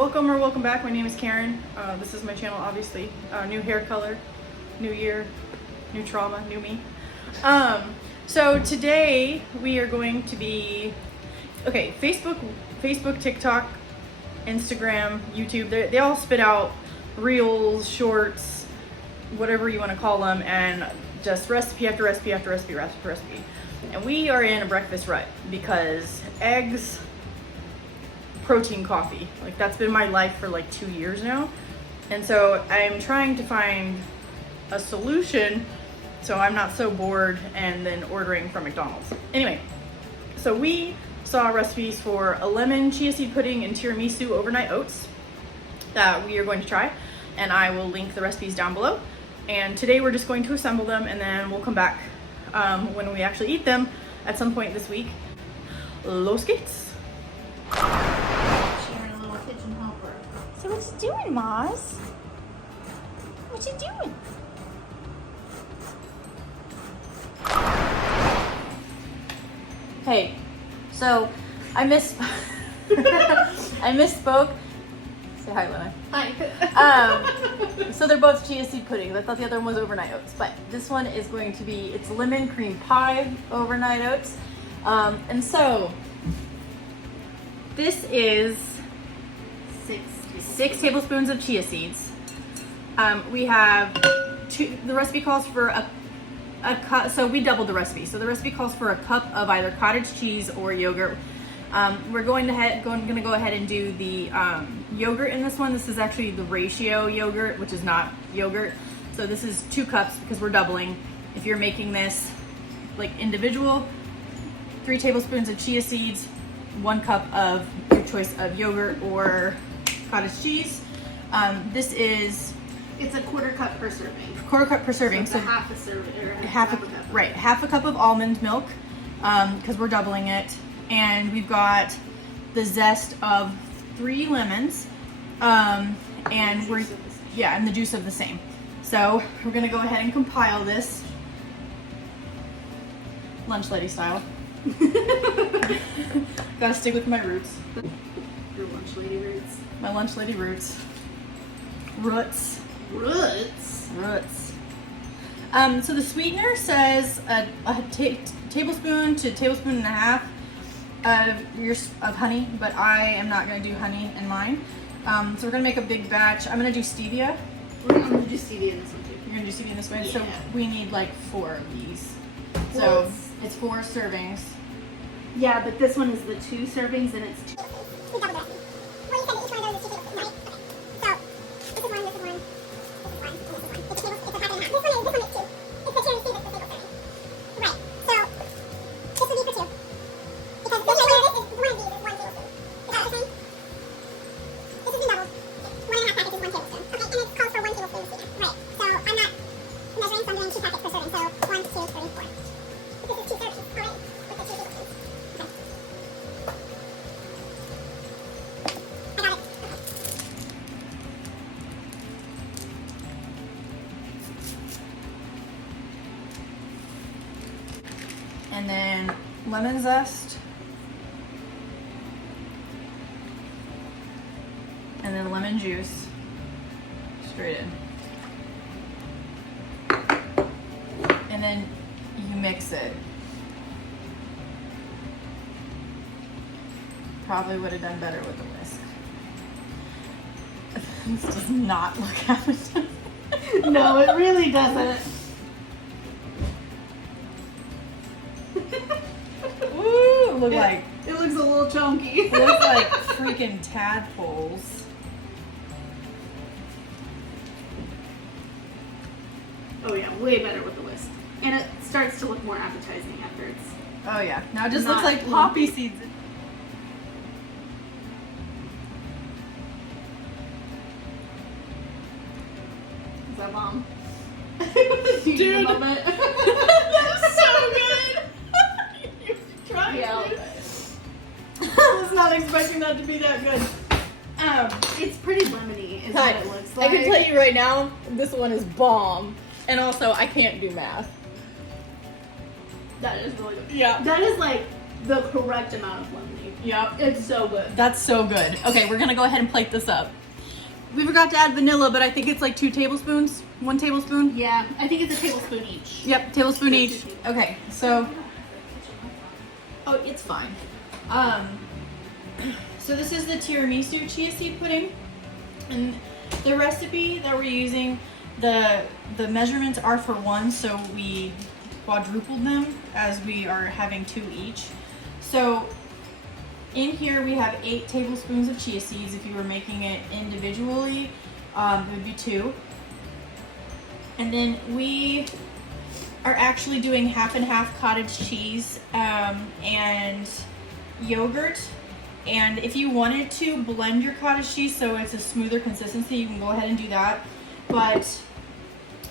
welcome back. My name is Karen. This is my channel, obviously. New hair color, new year, new trauma, new me. So today we are going to be, okay, Facebook, TikTok, Instagram, YouTube, they all spit out reels, shorts, whatever you want to call them, and just recipe after recipe after recipe after recipe. And we are in a breakfast rut because eggs, protein, coffee, like that's been my life for like 2 years now. And so I'm trying to find a solution so I'm not so bored and then ordering from McDonald's. Anyway, so we saw recipes for a lemon chia seed pudding and tiramisu overnight oats that we are going to try, and I will link the recipes down below. And today we're just going to assemble them, and then we'll come back when we actually eat them at some point this week. Los gates. Sharing a little kitchen helper. So what you doing, Moz? What you doing? Hey, so I misspoke. Say hi, Lena. Hi. So they're both chia seed puddings. I thought the other one was overnight oats, but this one is going to be, it's lemon cream pie overnight oats. And so this is 6 tablespoons of chia seeds. We have the recipe calls for a cup, so we doubled the recipe. So the recipe calls for a cup of either cottage cheese or yogurt. We're going to go ahead and do the yogurt in this one. This is actually the ratio yogurt, which is not yogurt. So this is 2 cups because we're doubling. If you're making this like individual, 3 tablespoons of chia seeds, 1 cup of your choice of yogurt or cottage cheese. This is, It's a 1/4 cup per serving. 1/4 cup per serving. So half a serving, or half a cup. Right, half a cup of almond milk, because we're doubling it. And we've got the zest of 3 lemons, and and the juice of the same. So we're gonna go ahead and compile this lunch lady style. Gotta stick with my roots. Your lunch lady roots. My lunch lady roots. Roots. So the sweetener says a tablespoon to tablespoon and a half of honey, but I am not going to do honey in mine. So we're going to make a big batch. I'm going to do stevia. We're going to do stevia in this one too. You're going to do stevia in this one? Yeah. So we need like 4 of these. Well, So it's 4 servings. Yeah, but this one is the 2 servings and it's 2. We doubled it. Well, you said that each one of those is 2 tablespoons, right? Okay. So, this is 1, this is 1, this is 1, and this is 1. It's a half and a half. This one is 2. It's the tiramisu that's the single serving. Right. So, this would be for 2. Because this one is 1 of these is 1 tablespoon. Is that what you're saying? This has been doubled. 1.5 packets is 1 tablespoon. Okay, and it calls for 1 tablespoon of sweetener. Right. So, I'm not measuring, so I'm doing 2 packets per serving. So, 1, 2, 3, 4. This is 2 servings already with the 2 tablespoons. Okay. I got it. And then lemon zest. And then lemon juice. Straight in. And then you mix it. Probably would have done better with a whisk. This does not look appetizing. No, it really doesn't. Ooh, look like It looks a little chunky. it looks like freaking tadpoles. Oh yeah, way better with the whisk. And it starts to look more appetizing after it's... Oh yeah, now it just Not looks like poppy seeds. Is that bomb? Dude. That is so good! You tried. Yeah. I was not expecting that to be that good. It's pretty lemony is what it looks like. I can tell you right now, this one is bomb. And also, I can't do math. That is really good. Yeah. That is like the correct amount of lemonade. Yep. It's so good. That's so good. Okay, we're gonna go ahead and plate this up. We forgot to add vanilla, but I think it's like 2 tablespoons. 1 tablespoon. Yeah, I think it's a tablespoon each. Yep, tablespoon Yeah, each. 2 tablespoons. Okay, so. Oh, it's fine. So this is the tiramisu chia seed pudding, and the recipe that we're using, the measurements are for 1, so we quadrupled them as we are having 2 each. So in here we have 8 tablespoons of chia seeds. If you were making it individually, it would be 2. And then we are actually doing half and half cottage cheese and yogurt. And if you wanted to blend your cottage cheese so it's a smoother consistency, you can go ahead and do that. But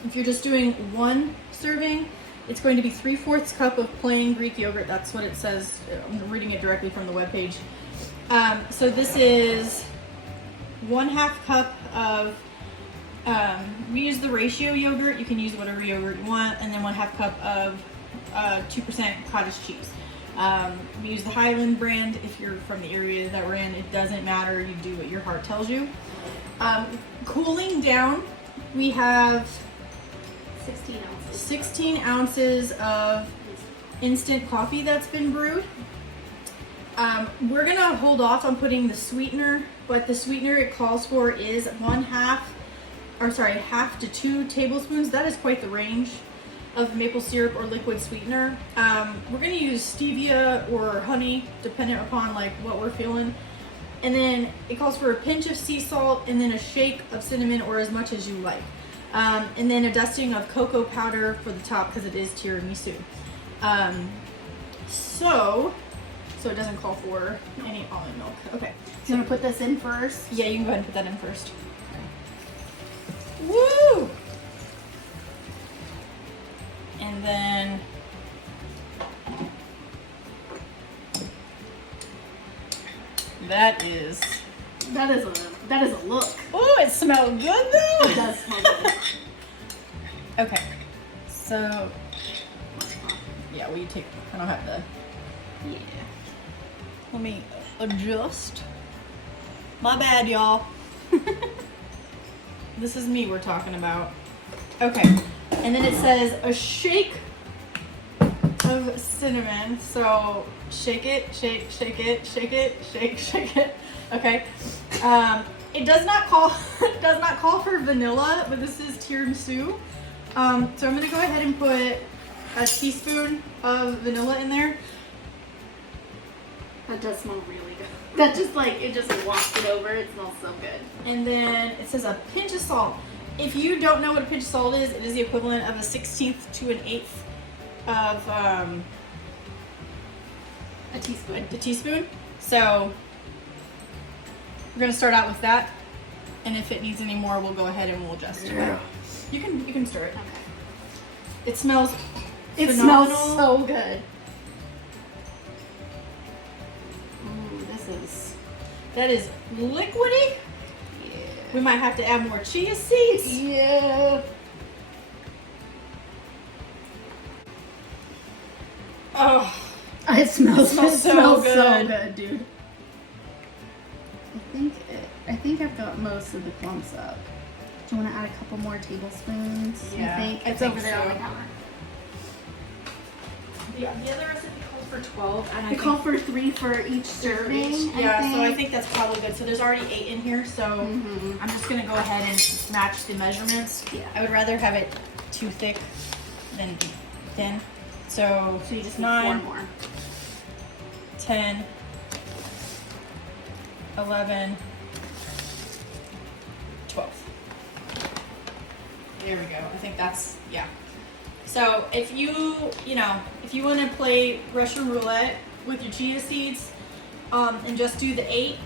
if you're just doing 1 serving, it's going to be 3/4 cup of plain Greek yogurt. That's what it says. I'm reading it directly from the webpage. So this is 1/2 cup of, we use the ratio yogurt. You can use whatever yogurt you want. And then 1/2 cup of 2% cottage cheese. We use the Highland brand. If you're from the area that we're in, it doesn't matter. You do what your heart tells you. Cooling down, we have 16 ounces. 16 ounces of instant coffee that's been brewed. We're gonna hold off on putting the sweetener, but the sweetener it calls for is 1/2 to 2 tablespoons. That is quite the range of maple syrup or liquid sweetener. We're gonna use stevia or honey, depending upon like what we're feeling. And then it calls for a pinch of sea salt and then a shake of cinnamon or as much as you like. And then a dusting of cocoa powder for the top because it is tiramisu. So it doesn't call for any almond milk. Okay. So I'm gonna put this in first. Yeah, you can go ahead and put that in first. Woo! And then that is That is a look. oh, it smells good It though. does smell good. Okay, so yeah, will you take? I don't have the. Yeah. Let me adjust. My bad, y'all. This is me we're talking about. Okay, and then it says a shake of cinnamon. So shake it, shake it, shake it, shake it. Okay. It does not call for vanilla, but this is tiramisu. So I'm gonna go ahead and put a teaspoon of vanilla in there. That does smell really good. That just like, it just wafted over. It smells so good. And then it says a pinch of salt. If you don't know what a pinch of salt is, it is the equivalent of a 1/16 to an 1/8 of A teaspoon. a teaspoon. So we're gonna start out with that, and if it needs any more, we'll go ahead and we'll adjust. Yeah. You can stir it. Okay. It smells. It phenomenal. smells so good. Ooh, That is liquidy. yeah. We might have to add more chia seeds. Yeah. Oh, It smells so so good. good, dude. I think I've got most of the clumps up. Do you want to add a couple more tablespoons? Yeah, I think I it's think over there so. on the counter. the other recipe calls for 12, and I I think call for 3 for each serving. Yeah, so I think that's probably good. So there's already 8 in here, so Mhm. I'm just gonna go ahead and match the measurements. Yeah. I would rather have it too thick than thin. So So you just need 9, 4 more. 10, 11, 12. There we go. I think that's, yeah. So if you want to play Russian roulette with your chia seeds, and just do the 8,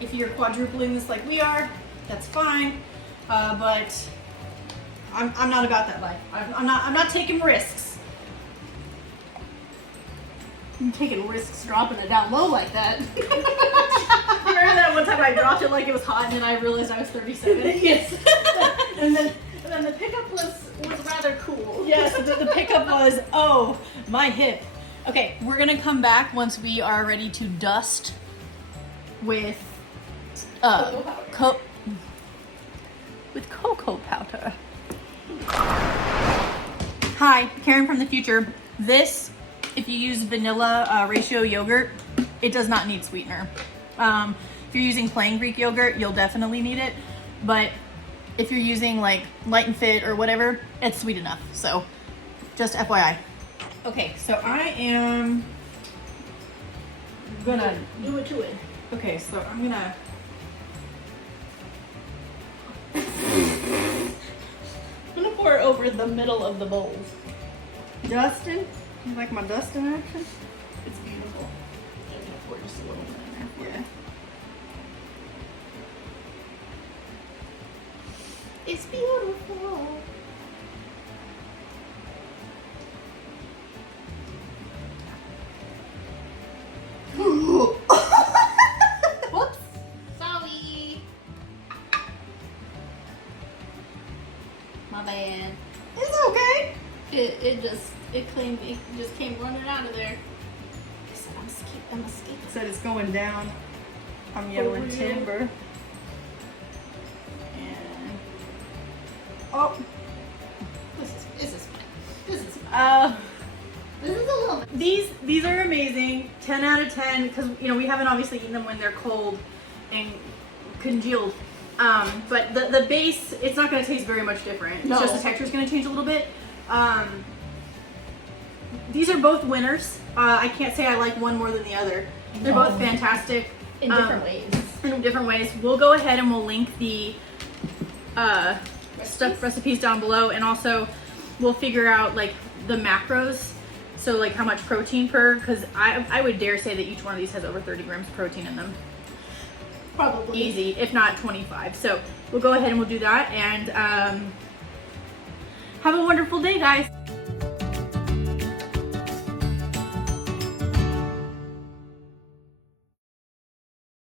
if you're quadrupling this like we are, that's fine. But I'm not about that life. I'm not taking risks. I'm taking risks dropping it down low like that. Remember that one time I dropped it like it was hot, and then I realized I was 37. Yes. and then the pickup was rather cool. Yes, the pickup was, oh, my hip. Okay, we're gonna come back once we are ready to dust with with cocoa powder. Hi, Karen from the future. This, if you use vanilla ratio yogurt, it does not need sweetener. If you're using plain Greek yogurt, you'll definitely need it. But if you're using like Light and Fit or whatever, it's sweet enough. So just FYI. Okay, so I am gonna do it to it. Okay, so I'm gonna. I'm gonna pour it over the middle of the bowls. Dustin? You like my dusting action? It's beautiful. I'm gonna pour just a little bit in there for you. It's beautiful. Whoops. Sorry. My bad. It's okay. It just came running out of there. I'm escaping. Said it's going down. I'm yelling real? timber. And oh, This is fine. This is a little bit. These are amazing. 10 out of 10 because we haven't obviously eaten them when they're cold and congealed. But the base, it's not going to taste very much different. No. It's just the texture is going to change a little bit. These are both winners. I can't say I like one more than the other. They're both fantastic In different ways. In different ways. We'll go ahead and we'll link the stuff recipes down below, and also we'll figure out like the macros. So like how much protein per, because I would dare say that each one of these has over 30 grams of protein in them. Probably. Easy, if not 25. So we'll go ahead and we'll do that, and have a wonderful day, guys.